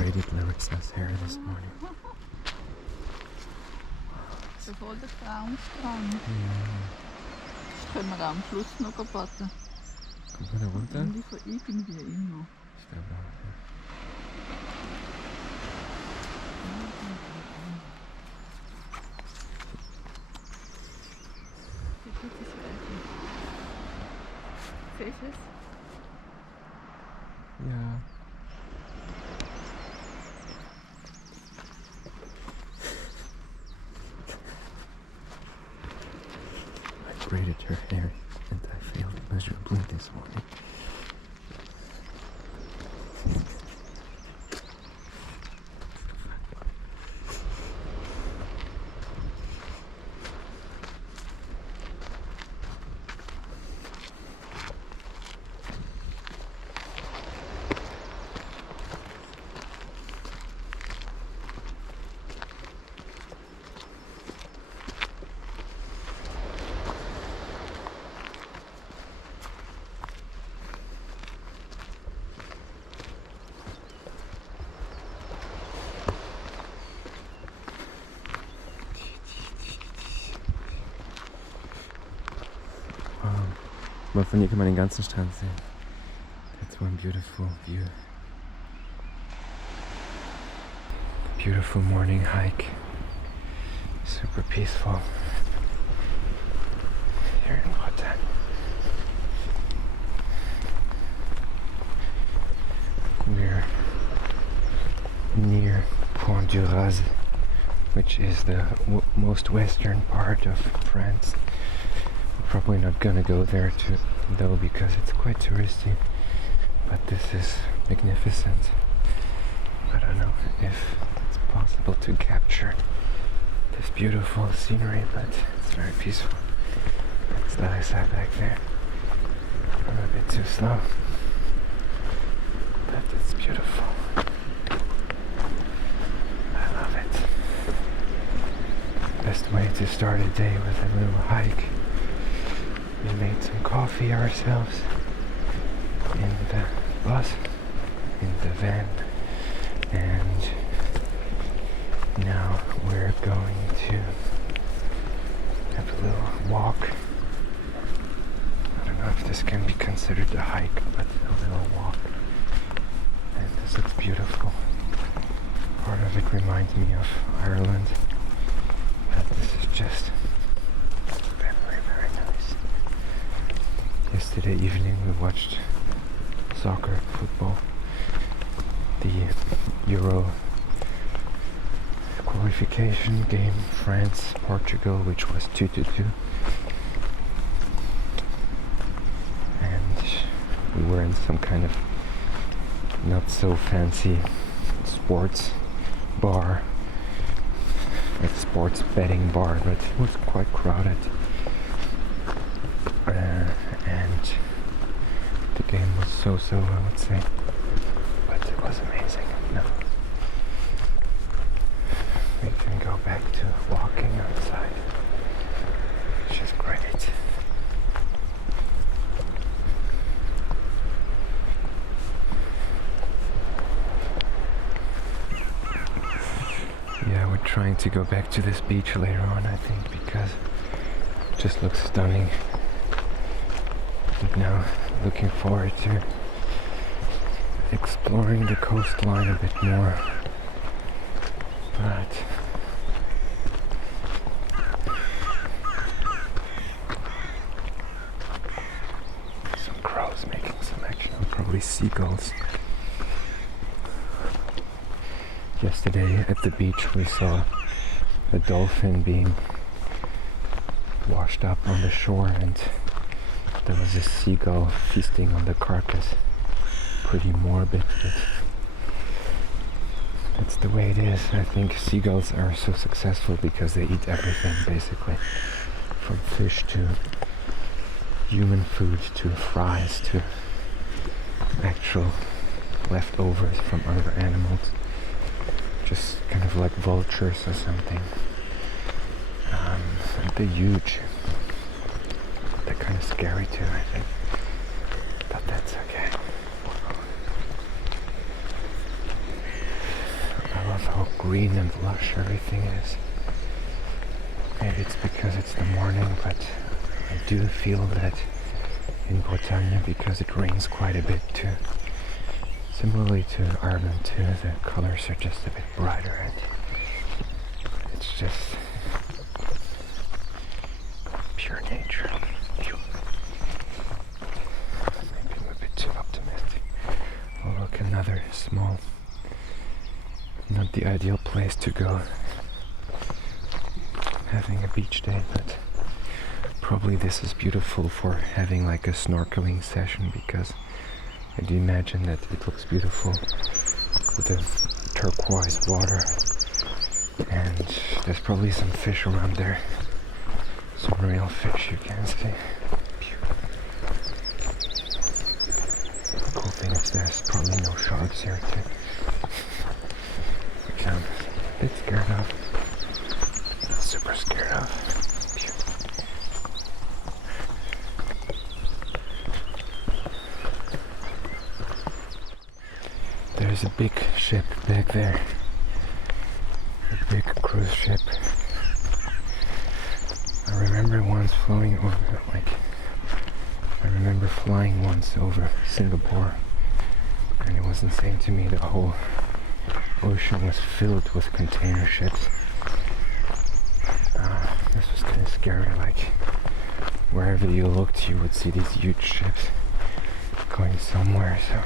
graded lyrics das hair this morning. So voll der Traumstrand. Ja. Das können wir auch am Schluss noch baden. Kommt man da runter? Irgendwie immer. Ich glaube auch. Siehst du es? Ja. I braided her hair and I failed miserably this morning. Aber von hier kann man den ganzen Strand sehen. That's one beautiful view. Beautiful morning hike. Super peaceful. Here in Bretagne. We're near Point du Raz, which is the most western part of France. Probably not gonna go there though because it's quite touristy, but this is magnificent. I don't know if it's possible to capture this beautiful scenery, but it's very peaceful. That's the other side back there. I'm a bit too slow, but it's beautiful. I love it. Best way to start a day with a little hike. We made some coffee ourselves in the bus, in the van, and now we're going to have a little walk. I don't know if this can be considered a hike, but a little walk. And this looks beautiful. Part of it reminds me of Ireland, but this is just very, very nice. Yesterday evening we watched soccer, football, the Euro qualification game, France-Portugal, which was 2-2. And we were in some kind of not so fancy sports bar, like sports betting bar, but it was quite crowded. And the game was so-so, I would say, but it was amazing. Now we can go back to walking outside, which is great. Yeah, we're trying to go back to this beach later on, I think, because it just looks stunning. Now looking forward to exploring the coastline a bit more, but some crows making some action, probably seagulls. Yesterday at the beach we saw a dolphin being washed up on the shore, and there was a seagull feasting on the carcass. Pretty morbid, but that's the way it is. I think seagulls are so successful because they eat everything, basically. From fish to human food to fries to actual leftovers from other animals. Just kind of like vultures or something. They're huge. They're kind of scary too, I think. But that's okay. love how green and lush everything is. Maybe it's because it's the morning, but I do feel that in Bretagne, because it rains quite a bit too. Similarly to Ireland too, the colors are just a bit brighter and it's just pure nature. Maybe I'm a bit too optimistic. Oh look, another small, not the ideal place to go having a beach day, but probably this is beautiful for having like a snorkeling session, because I do imagine that it looks beautiful with the turquoise water, and there's probably some fish around there, some real fish you can see. The cool thing is there's probably no sharks here too, which I'm a bit scared of. Super scared of. There's a big ship back there. A big cruise ship. I remember once flying over, I remember flying once over Singapore, and it was insane to me. The whole ocean was filled with container ships. This was kind of scary, like wherever you looked you would see these huge ships going somewhere, so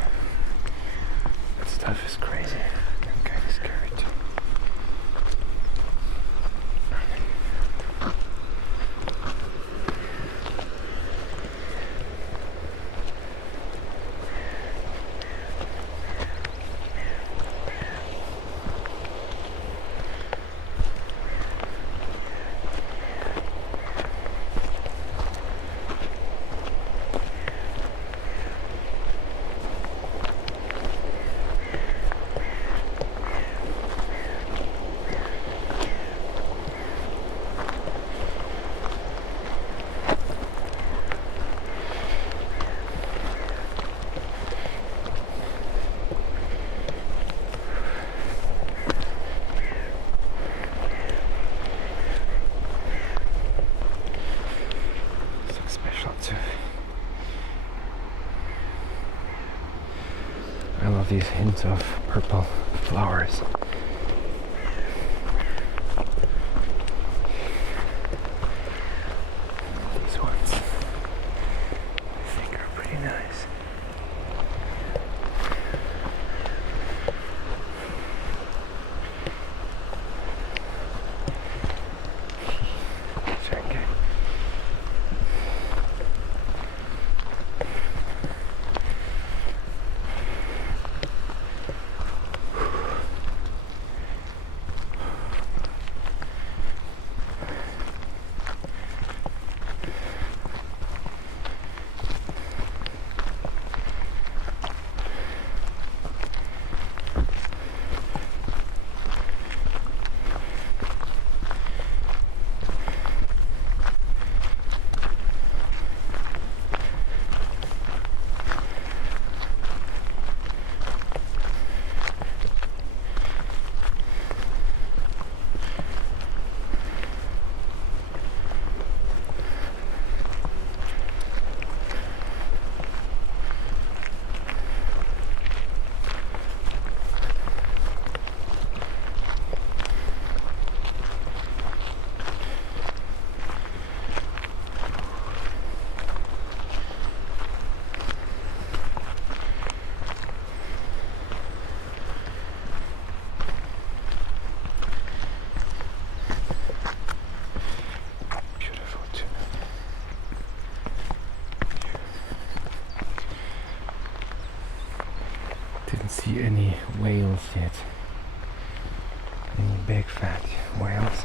that stuff is crazy and kind of scary too. I love these hints of purple flowers. These ones, I think, are pretty nice. Didn't see any whales yet. Any big fat whales.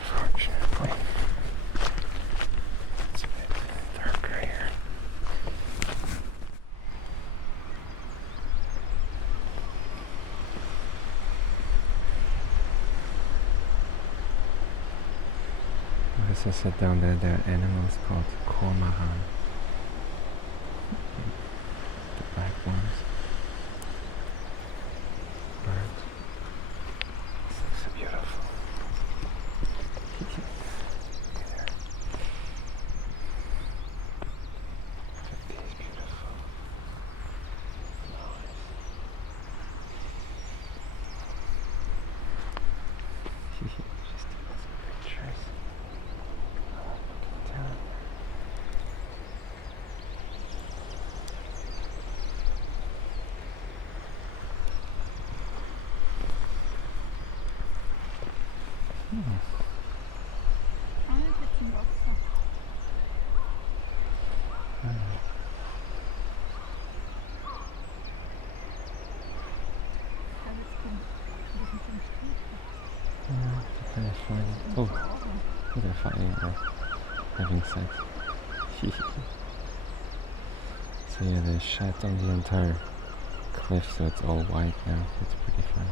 Unfortunately. It's a bit darker here. As I said down there, there are animals called cormorant. The black ones. Birds. Ah, jetzt im Wasser. Ja, jetzt kommt ein bisschen Strand. Yeah, they're fine. Oh, they're fine. Having sex. So yeah, they shut on the entire cliff, so it's all white now. It's pretty fun.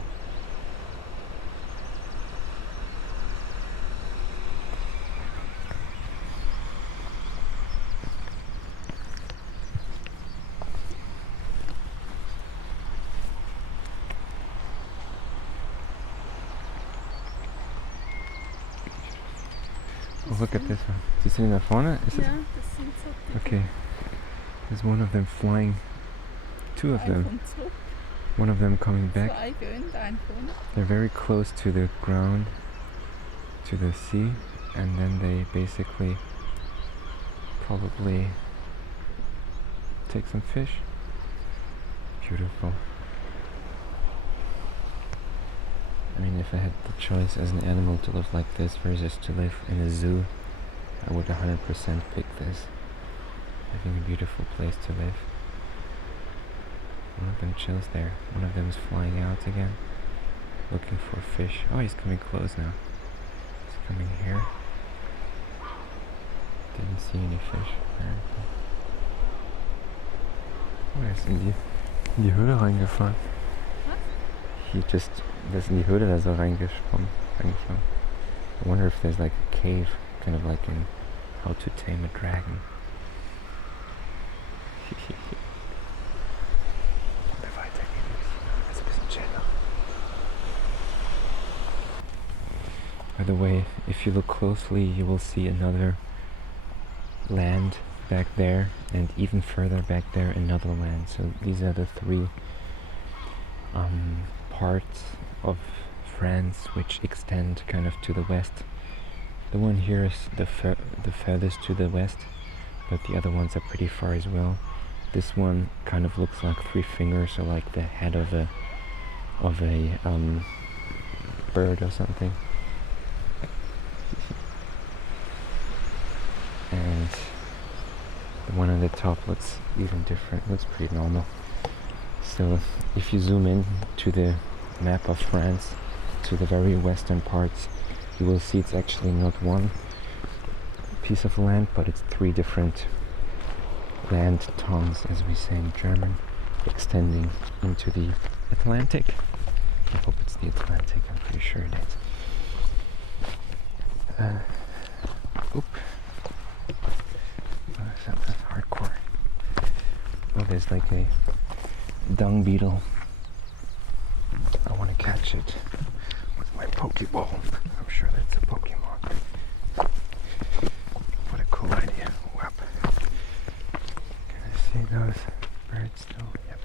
Oh, look at this one. Do you see in the fauna? Is Ja, it? das sind so die Okay. There's one of them flying. Two of Ein them. kommt zurück, One of them coming back. zwei gehen, ein kommt. They're very close to the ground, to the sea, and then they basically probably take some fish. Beautiful. I mean, if I had the choice as an animal to live like this versus to live in a zoo, I would 100% pick this. Having a beautiful place to live. One of them chills there. One of them is flying out again, looking for fish. Oh, he's coming close now. He's coming here. Didn't see any fish. Oh, er ist in die Höhle reingefahren. Was? Der ist in die Höhle da so reingeflogen. I wonder if there's like a cave, kind of like in How to Tame a Dragon. By the way, if you look closely, you will see another land back there, and even further back there, another land. So these are the three parts of France which extend kind of to the west. The one here is the furthest to the west, but the other ones are pretty far as well. This one kind of looks like three fingers, or like the head of a bird or something. And the one on the top looks even different, looks pretty normal. So if you zoom in to the map of France, to the very western parts, you will see it's actually not one piece of land, but it's three different land tongues, as we say in German, extending into the Atlantic. I hope it's the Atlantic, I'm pretty sure it is. Oop. That's hardcore. Oh, there's like a dung beetle. I want to catch it with my Pokeball. I'm sure that's a Pokemon. What a cool idea. Whap. Can I see those birds still? Yep.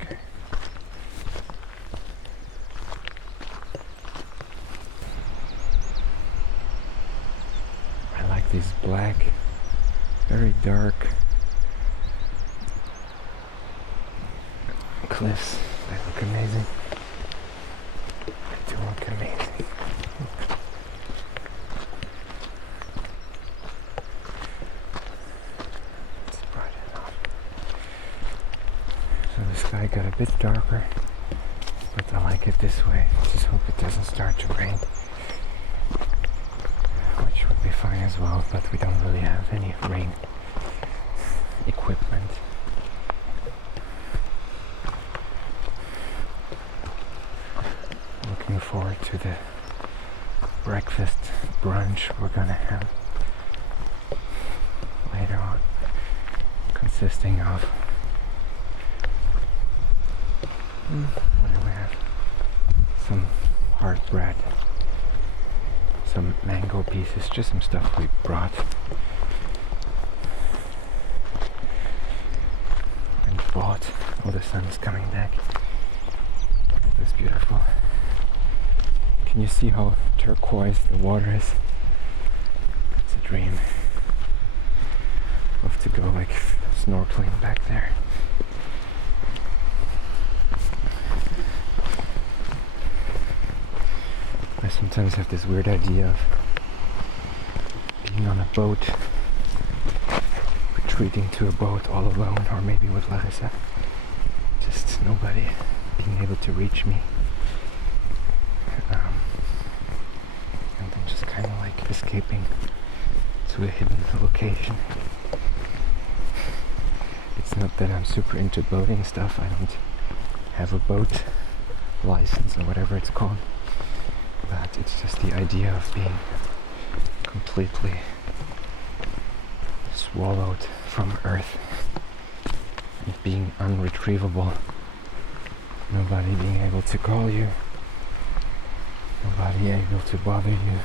Okay. I like these black, very dark cliffs. They look amazing. They do look amazing. It's bright enough. So the sky got a bit darker, but I like it this way. Just hope it doesn't start to rain, which would be fine as well, but we don't really have any rain equipment. Looking forward to the breakfast brunch we're gonna have later on, consisting of what do we have? Some hard bread, some mango pieces, just some stuff we brought and bought. Oh, the sun is coming back. It's beautiful. Can you see how turquoise the water is? It's a dream. Love to go like snorkeling back there. sometimes have this weird idea of being on a boat, retreating to a boat all alone, or maybe with Larissa. Just nobody being able to reach me. And then just kind of like escaping to a hidden location. It's not that I'm super into boating stuff. I don't have a boat license or whatever it's called. But it's just the idea of being completely swallowed from Earth and being unretrievable. Nobody being able to call you. Nobody able to bother you.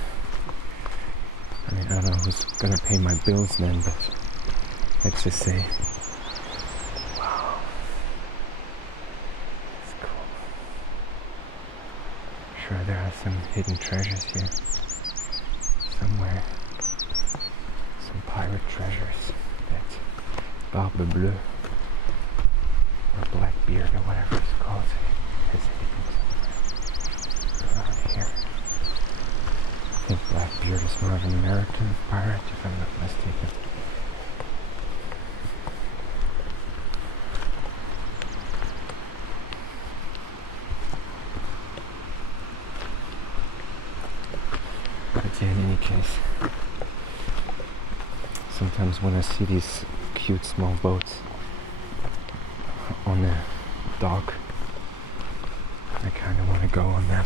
I mean, I don't know who's gonna pay my bills then, but let's just say, wow, it's cool. Sure, there are some hidden treasures here somewhere. Some pirate treasures. That Barbe Bleue or Blackbeard or whatever it's called is hidden somewhere around here. I think Blackbeard is more of an American pirate, if I'm not mistaken. But yeah, in any case, sometimes when I see these cute small boats on the dock, I kind of want to go on them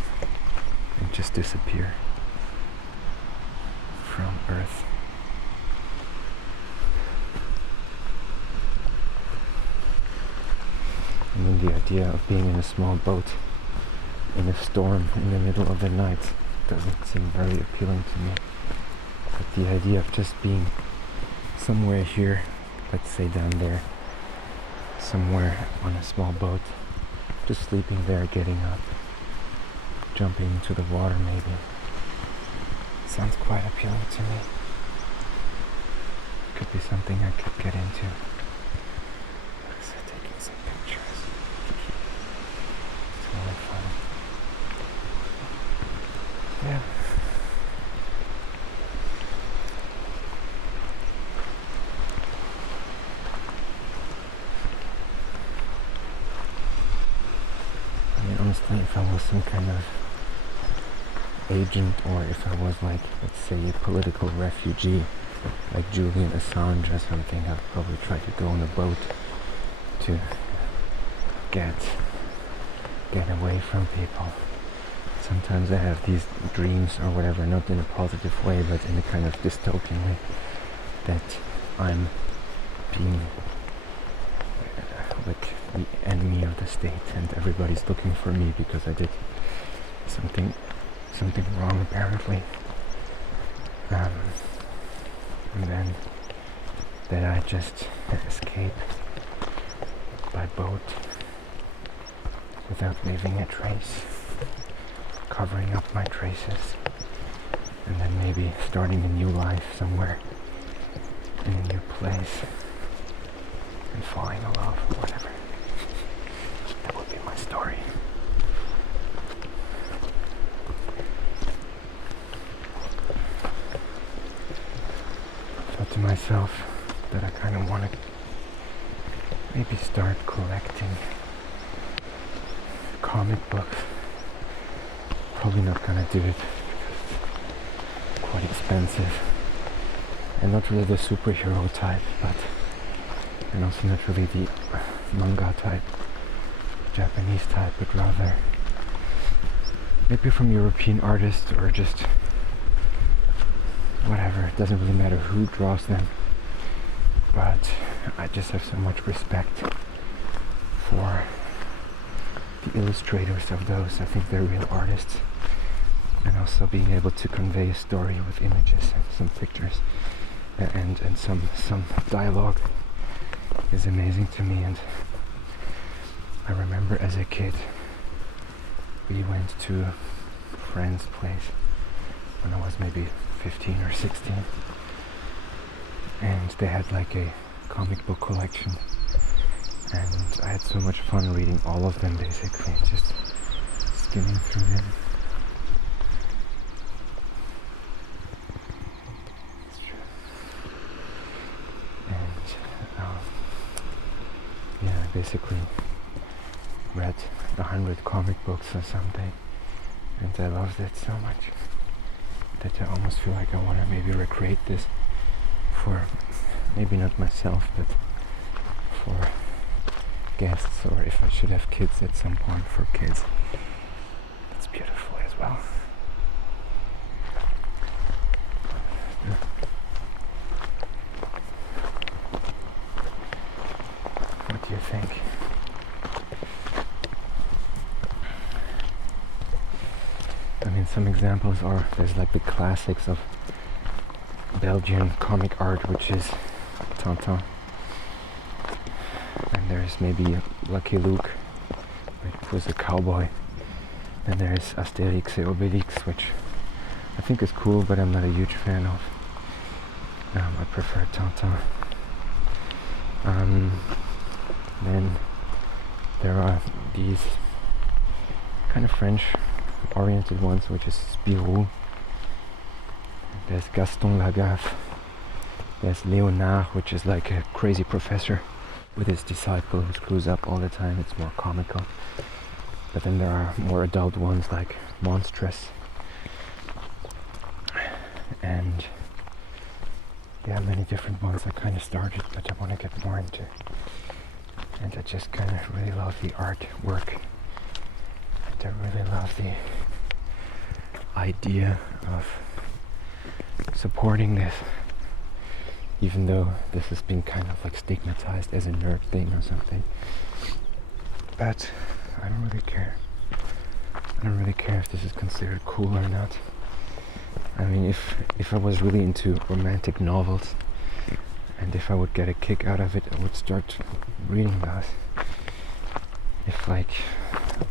and just disappear from Earth. And then the idea of being in a small boat in a storm in the middle of the night doesn't seem very appealing to me. But the idea of just being somewhere here, let's say down there, somewhere on a small boat, just sleeping there, getting up, jumping into the water maybe, sounds quite appealing to me. Could be something I could get into. So taking some pictures. It's really fun. Yeah. I mean, honestly, if I was some kind of agent, or if I was like, let's say, a political refugee, like Julian Assange or something, I'd probably try to go on a boat to get away from people. Sometimes I have these dreams or whatever, not in a positive way, but in a kind of dystopian way, that I'm being like the enemy of the state and everybody's looking for me because I did something wrong apparently. And then that I just escape by boat without leaving a trace, covering up my traces, and then maybe starting a new life somewhere in a new place and falling in love or whatever. That would be my story. To myself that I kind of want to maybe start collecting comic books. Probably not gonna do it because it's quite expensive and not really the superhero type, but and also not really the manga type, Japanese type, but rather maybe from European artists or just whatever. It doesn't really matter who draws them, but I just have so much respect for the illustrators of those. I think they're real artists, and also being able to convey a story with images and some pictures and some dialogue is amazing to me. And I remember as a kid we went to a friend's place when I was maybe 15 or 16, and they had like a comic book collection, and I had so much fun reading all of them, basically just skimming through them. basically read 100 comic books or something, and I loved it so much that I almost feel like I want to maybe recreate this for maybe not myself, but for guests, or if I should have kids at some point, for kids. It's beautiful as well. What do you think? I mean, some examples are, there's like the classics of Belgian comic art, which is Tintin. And there's maybe Lucky Luke, which was a cowboy. And there's Asterix et Obelix, which I think is cool, but I'm not a huge fan of. I prefer Tintin. Then there are these kind of French-oriented ones, which is Spirou. There's Gaston Lagaffe. There's Léonard, which is like a crazy professor with his disciple who screws up all the time. It's more comical. But then there are more adult ones like Monstrous. And yeah, many different ones I kind of started, but I want to get more into. And I just kind of really love the artwork. And I really love the idea of supporting this, even though this has been kind of like stigmatized as a nerd thing or something. But I don't really care. I don't really care if this is considered cool or not. I mean, if I was really into romantic novels, and if I would get a kick out of it, I would start reading those. If like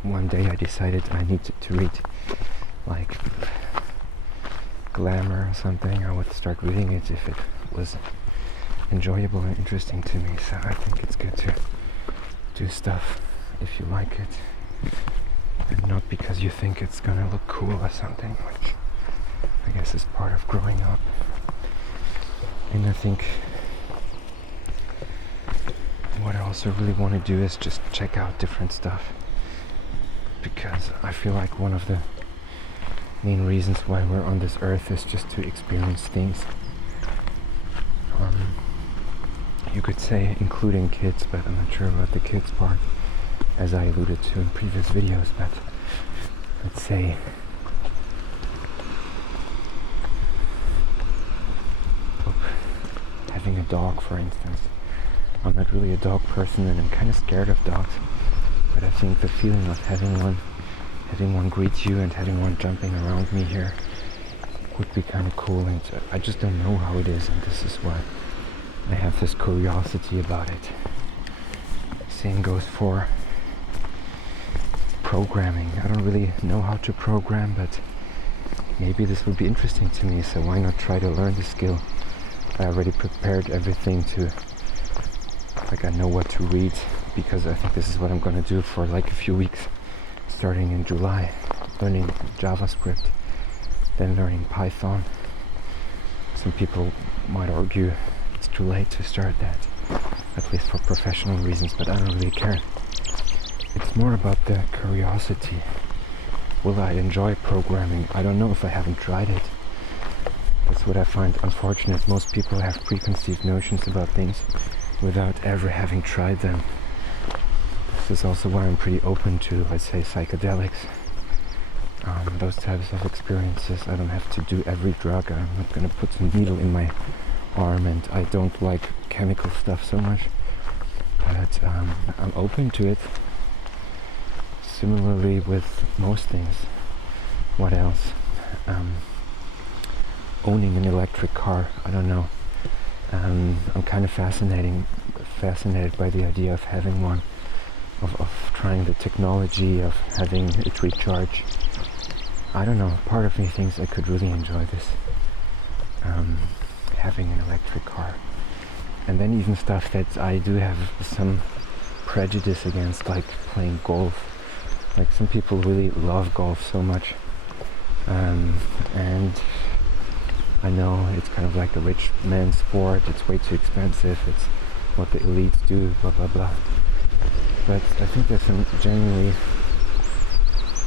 one day I decided I needed to read like glamour or something, I would start reading it if it was enjoyable and interesting to me. So I think it's good to do stuff if you like it, and not because you think it's gonna look cool or something, which I guess is part of growing up. And I think what I also really want to do is just check out different stuff, because I feel like one of the main reasons why we're on this earth is just to experience things. You could say including kids, but I'm not sure about the kids part, as I alluded to in previous videos. But let's say having a dog, for instance. I'm not really a dog person, and I'm kind of scared of dogs, but I think the feeling of having one greet you and having one jumping around me here would be kind of cool. And I just don't know how it is, and this is why I have this curiosity about it. Same goes for programming. I don't really know how to program, but maybe this would be interesting to me, so why not try to learn the skill? I already prepared everything to, like, I know what to read, because I think this is what I'm gonna do for like a few weeks, starting in July, learning JavaScript, then learning Python. Some people might argue it's too late to start that, at least for professional reasons, but I don't really care. It's more about the curiosity. Will I enjoy programming? I don't know if I haven't tried it. That's what I find unfortunate. Most people have preconceived notions about things without ever having tried them. This is also why I'm pretty open to, let's say, psychedelics. Those types of experiences. I don't have to do every drug. I'm not gonna put a needle in my arm, and I don't like chemical stuff so much. But I'm open to it. Similarly with most things. What else? Owning an electric car. I don't know. I'm kind of fascinated by the idea of having one, of trying the technology, of having it recharge. I don't know, part of me thinks I could really enjoy this, having an electric car. And then even stuff that I do have some prejudice against, like playing golf. Like, some people really love golf so much, and I know it's kind of like a rich man's sport, it's way too expensive, it's what the elites do, blah blah blah. but I think there's some genuinely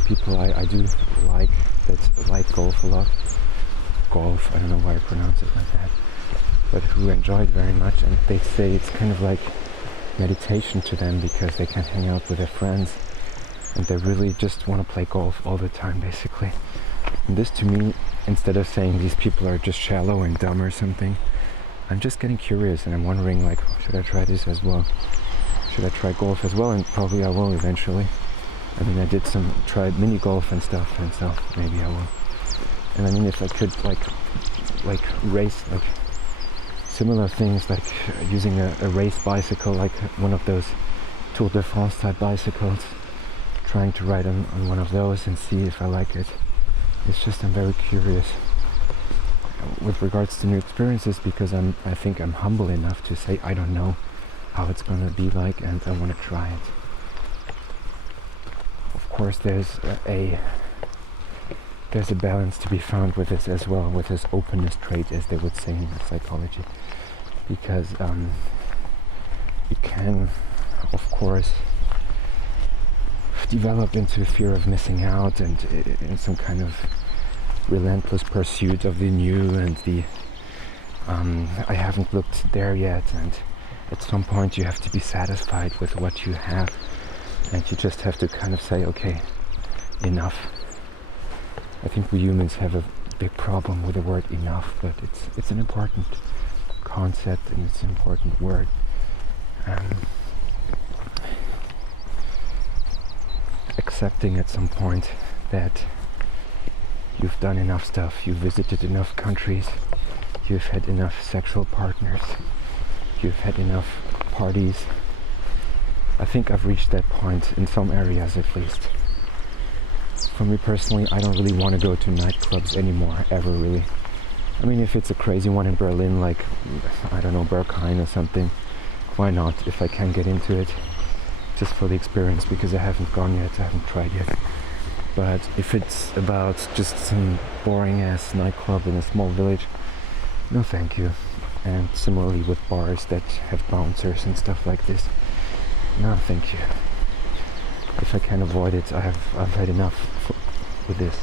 people I do like that like golf a lot. Golf, I don't know why I pronounce it like that, but who enjoy it very much, and they say it's kind of like meditation to them because they can hang out with their friends and they really just want to play golf all the time basically. And this to me, instead of saying these people are just shallow and dumb or something, I'm just getting curious and I'm wondering like, should I try this as well? Should I try golf as well? And probably I will eventually. I mean, I did tried mini golf and stuff, and so maybe I will. And I mean, if I could like race like similar things, like using a race bicycle, like one of those Tour de France type bicycles, trying to ride on one of those and see if I like it. It's just I'm very curious with regards to new experiences, because I think I'm humble enough to say I don't know how it's gonna be like, and I want to try it. Of course, there's a balance to be found with this as well, with this openness trait, as they would say in psychology, because it can, of course, develop into a fear of missing out and in some kind of relentless pursuit of the new and the I haven't looked there yet, and at some point you have to be satisfied with what you have, and you just have to kind of say, okay, enough. I think we humans have a big problem with the word enough, but it's an important concept and it's an important word. Accepting at some point that you've done enough stuff, you've visited enough countries, you've had enough sexual partners, you've had enough parties. I think I've reached that point in some areas at least. For me personally, I don't really want to go to nightclubs anymore, ever really. I mean, if it's a crazy one in Berlin, like, I don't know, Bretagne or something, why not, if I can get into it, just for the experience, because I haven't gone yet, I haven't tried yet. But if it's about just some boring ass nightclub in a small village, no thank you. And similarly with bars that have bouncers and stuff like this, no thank you. If I can avoid it, I've had enough with this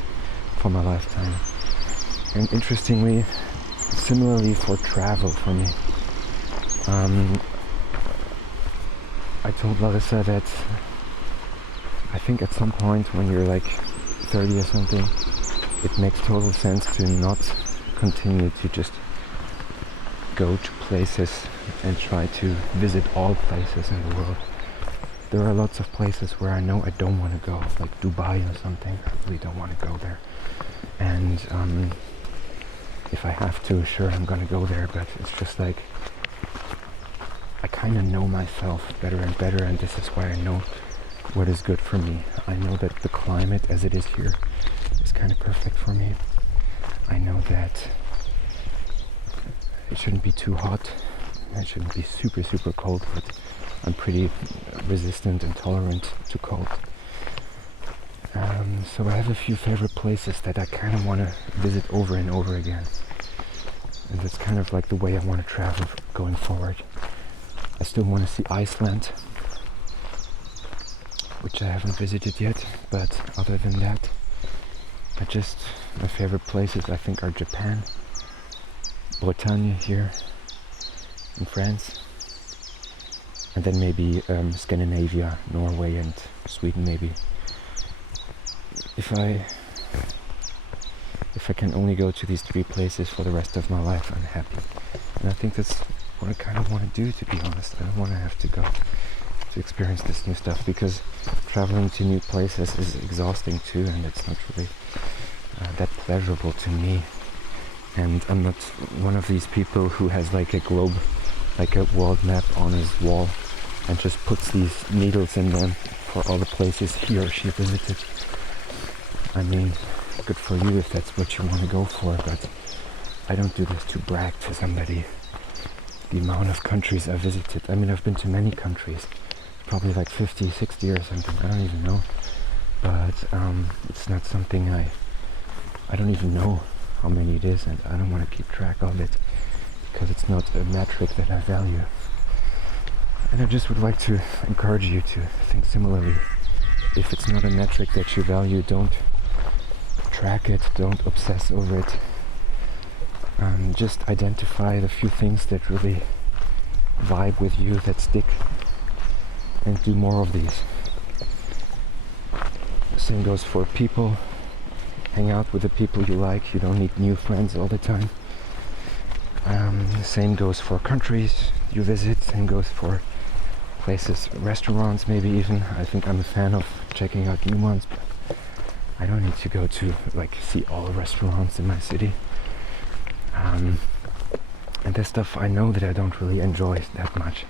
for my lifetime. And interestingly, similarly for travel for me, I told Larissa that I think at some point when you're like 30 or something, it makes total sense to not continue to just go to places and try to visit all places in the world. There are lots of places where I know I don't want to go, like Dubai or something. I really don't want to go there. And if I have to, sure, I'm gonna go there, but it's just like I kind of know myself better and better, and this is why I know what is good for me. I know that the climate as it is here is kind of perfect for me. I know that it shouldn't be too hot, it shouldn't be super cold, but I'm pretty resistant and tolerant to cold. So I have a few favorite places that I kind of want to visit over and over again. And that's kind of like the way I want to travel going forward. I still want to see Iceland, which I haven't visited yet, but other than that, my favorite places I think are Japan, Bretagne here in France, and then maybe Scandinavia, Norway and Sweden maybe. If I can only go to these 3 places for the rest of my life, I'm happy. And I think that's what I kind of want to do, to be honest. I don't want to have to go to experience this new stuff, because traveling to new places is exhausting too, and it's not really that pleasurable to me. And I'm not one of these people who has like a globe, like a world map on his wall, and just puts these needles in them for all the places he or she visited. I mean, good for you if that's what you want to go for, but I don't do this to brag to somebody. The amount of countries I've visited, I mean, I've been to many countries, probably like 50, 60 or something, I don't even know. But it's not something I don't even know how many it is, and I don't want to keep track of it, because it's not a metric that I value. And I just would like to encourage you to think similarly. If it's not a metric that you value, don't track it, don't obsess over it. Just identify the few things that really vibe with you, that stick, and do more of these. The same goes for people. Hang out with the people you like. You don't need new friends all the time. The same goes for countries you visit. Same goes for places, restaurants maybe even. I think I'm a fan of checking out new ones, but I don't need to go to like see all the restaurants in my city. And there's stuff I know that I don't really enjoy that much.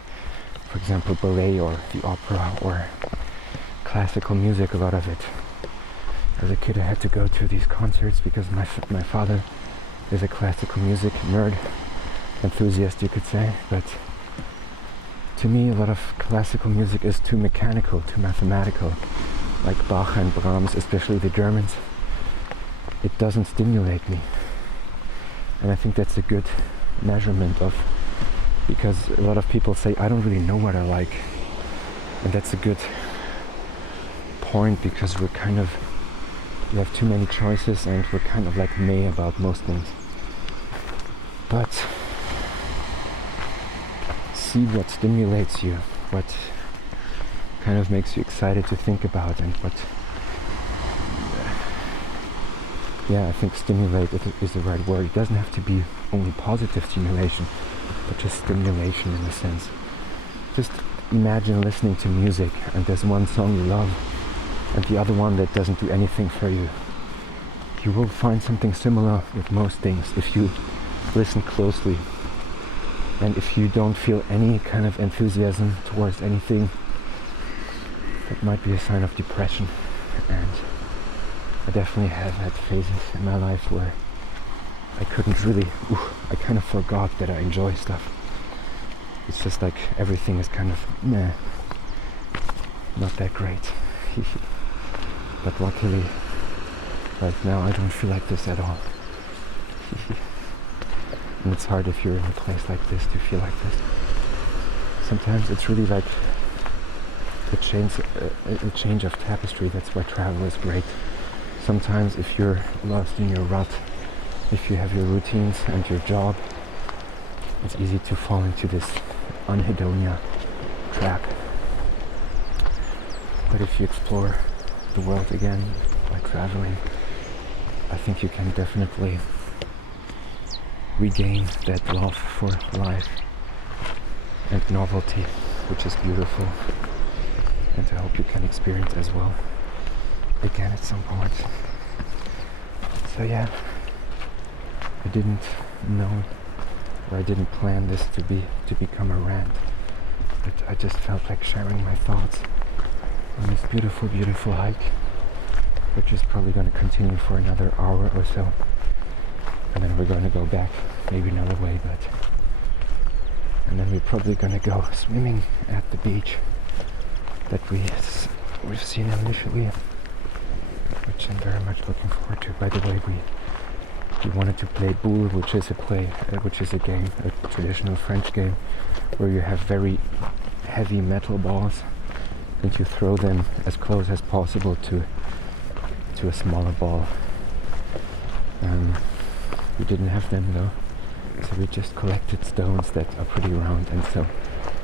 For example, ballet or the opera or classical music, a lot of it. As a kid I had to go to these concerts because my father is a classical music nerd, enthusiast you could say, but to me a lot of classical music is too mechanical, too mathematical, like Bach and Brahms, especially the Germans. It doesn't stimulate me, and I think that's a good measurement of, because a lot of people say I don't really know what I like, and that's a good point because we have too many choices and we're kind of like meh about most things. But see what stimulates you, what kind of makes you excited to think about, and what, I think stimulate is the right word. It doesn't have to be only positive stimulation, but just stimulation in a sense. Just imagine listening to music and there's one song you love and the other one that doesn't do anything for you. You will find something similar with most things if you listen closely. And if you don't feel any kind of enthusiasm towards anything, that might be a sign of depression. And I definitely have had phases in my life where I couldn't really, I kind of forgot that I enjoy stuff. It's just like everything is kind of, not that great. But luckily, right now I don't feel like this at all. And it's hard if you're in a place like this to feel like this. Sometimes it's really like a change of tapestry. That's why travel is great. Sometimes if you're lost in your rut, if you have your routines and your job, it's easy to fall into this anhedonia trap. But if you explore the world again by traveling, I think you can definitely regain that love for life and novelty, which is beautiful, and I hope you can experience as well again at some point. So yeah, I didn't know, or I didn't plan this to become a rant, but I just felt like sharing my thoughts on this beautiful, beautiful hike, which is probably going to continue for another hour or so, and then we're going to go back maybe another way, and then we're probably going to go swimming at the beach that we've seen initially, which I'm very much looking forward to. By the way, we wanted to play boule, which is a game, a traditional French game, where you have very heavy metal balls and you throw them as close as possible to a smaller ball. We didn't have them though, so we just collected stones that are pretty round, and so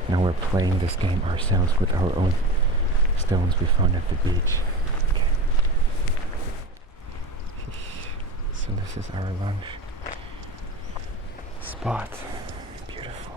now we're playing this game ourselves with our own stones we found at the beach. Okay. So this is our lunch spot. Beautiful.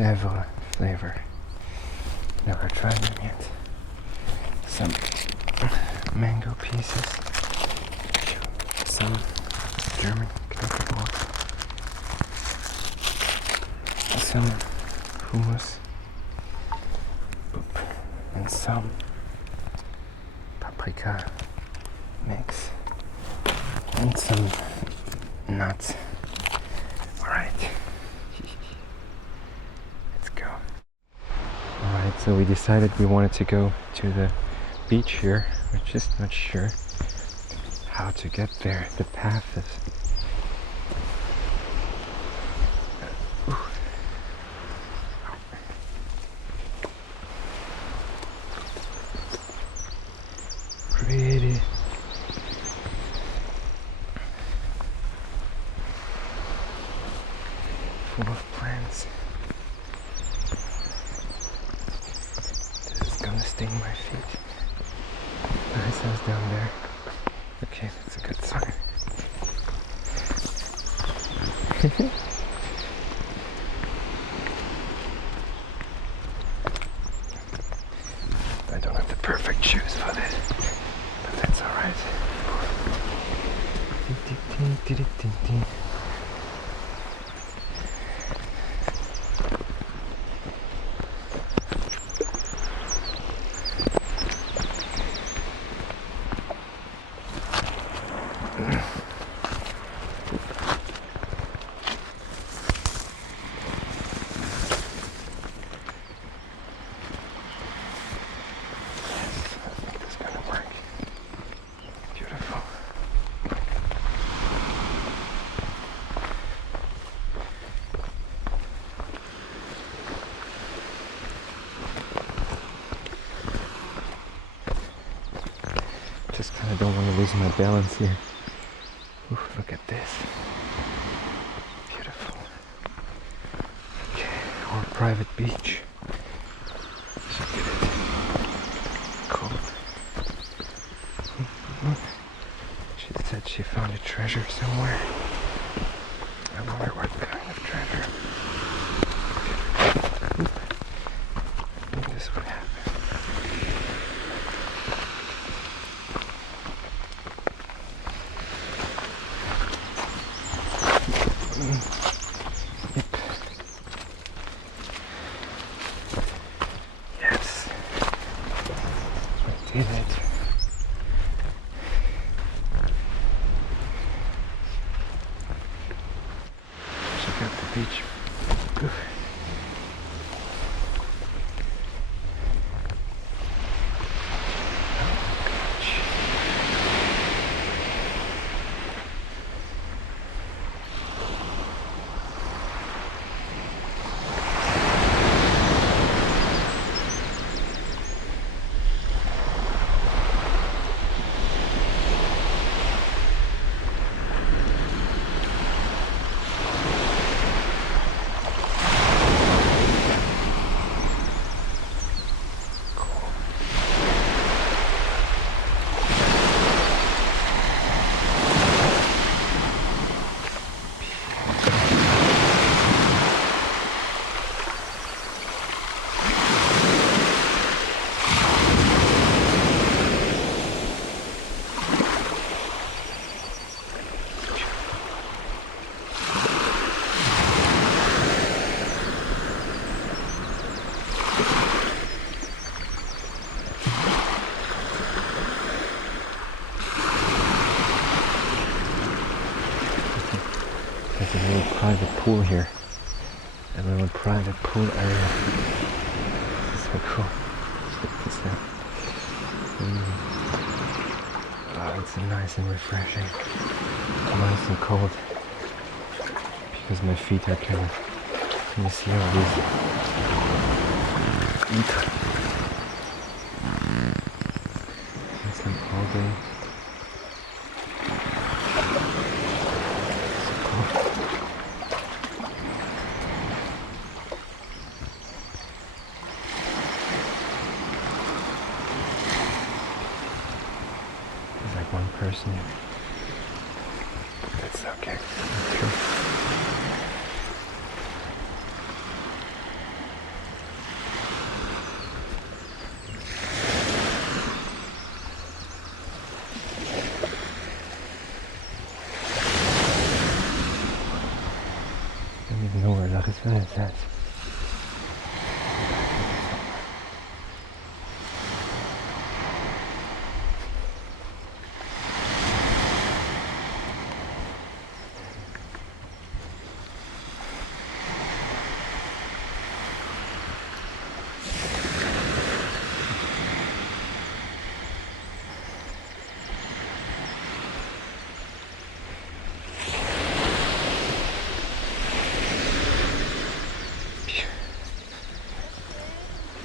chèvre flavor. Never tried them yet. Some mango pieces. Some German Käsebrot. Some hummus. Oop. And some paprika mix. And some nuts. Alright. Let's go. Alright, so we decided we wanted to go to the beach here. We're just not sure how to get there. The path is pretty full of plants. This is gonna sting my feet. It says down there. Okay, that's a good sign. I don't have the perfect shoes for this, but that's alright. Just kind of don't want to lose my balance here. Ooh, look at this. Beautiful. Okay, our private beach. Look at it. Cool. She said she found a treasure somewhere. I wonder what kind of treasure. I knew this would happen. Yes, I did it. Check out the beach. Oof. There's a little private pool here. A little private pool area. So cool. Check this out. Oh, it's nice and refreshing. Nice and cold. Because my feet are kind of... Can you see all these? It's like all day. One person. That's okay. That's true.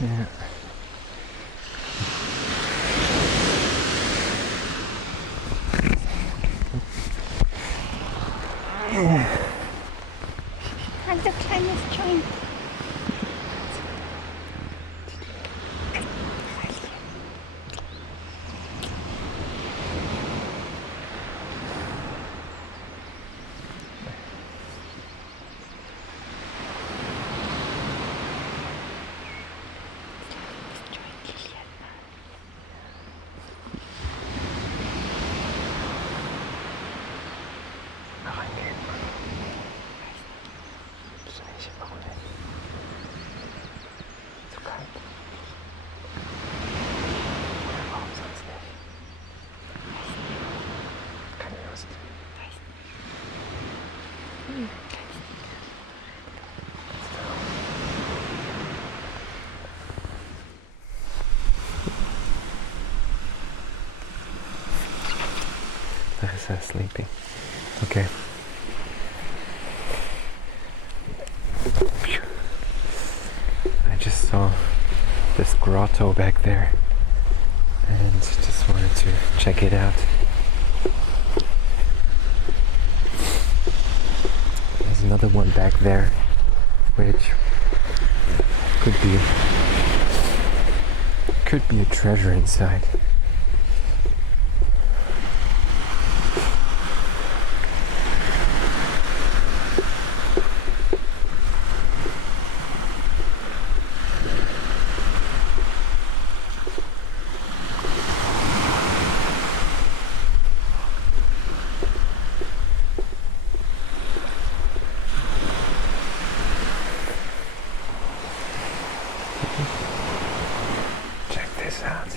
Yeah. Ein so kleines Joint. Reingehen. Ist nicht, warum nicht? Zu kalt. Warum sonst nicht? Keine Lust. There's her sleeping. Okay. I just saw this grotto back there and just wanted to check it out. There's another one back there which could be a treasure inside. Check this out.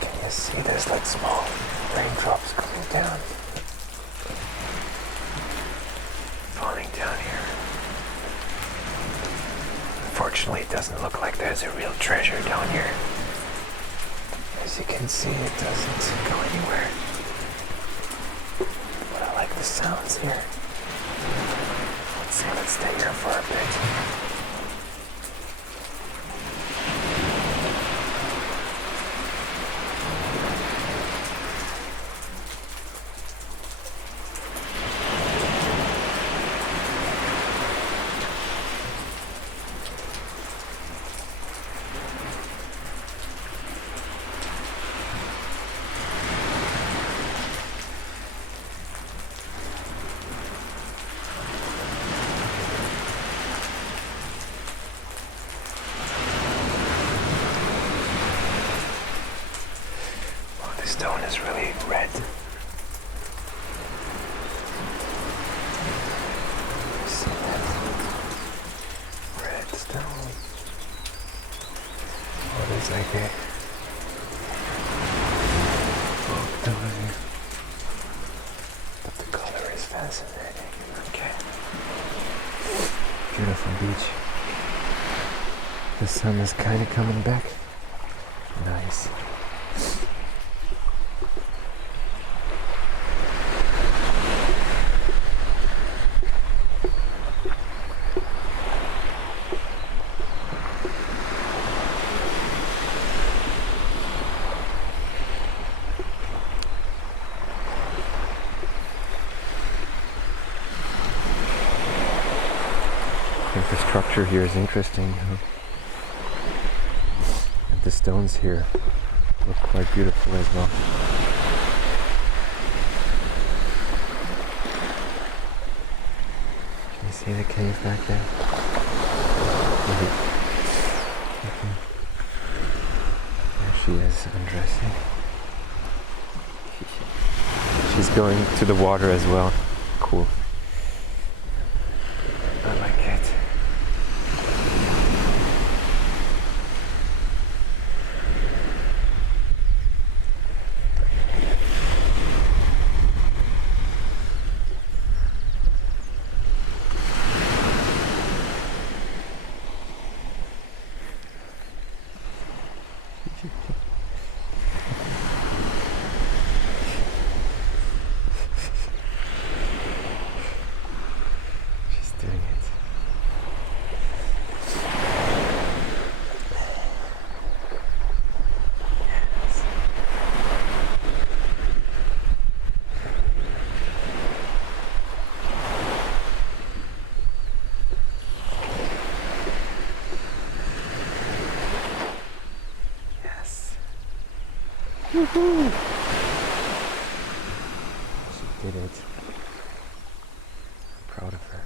Can you see there's like small raindrops coming down? Falling down here. Unfortunately, it doesn't look like there's a real treasure down here. As you can see, it doesn't go anywhere. But I like the sounds here. Let's stay here for a bit. Stone is really red. See that? Red stone. Oh, there's like a book down here. But the color is fascinating. Okay. Beautiful beach. The sun is kind of coming back. Nice. I think the structure here is interesting. And the stones here look quite beautiful as well. Can you see the cave back there? There she is, undressing. She's going to the water as well. Cool. I like it. She's doing it. Yes. Yes. Woohoo! She did it. I'm proud of her.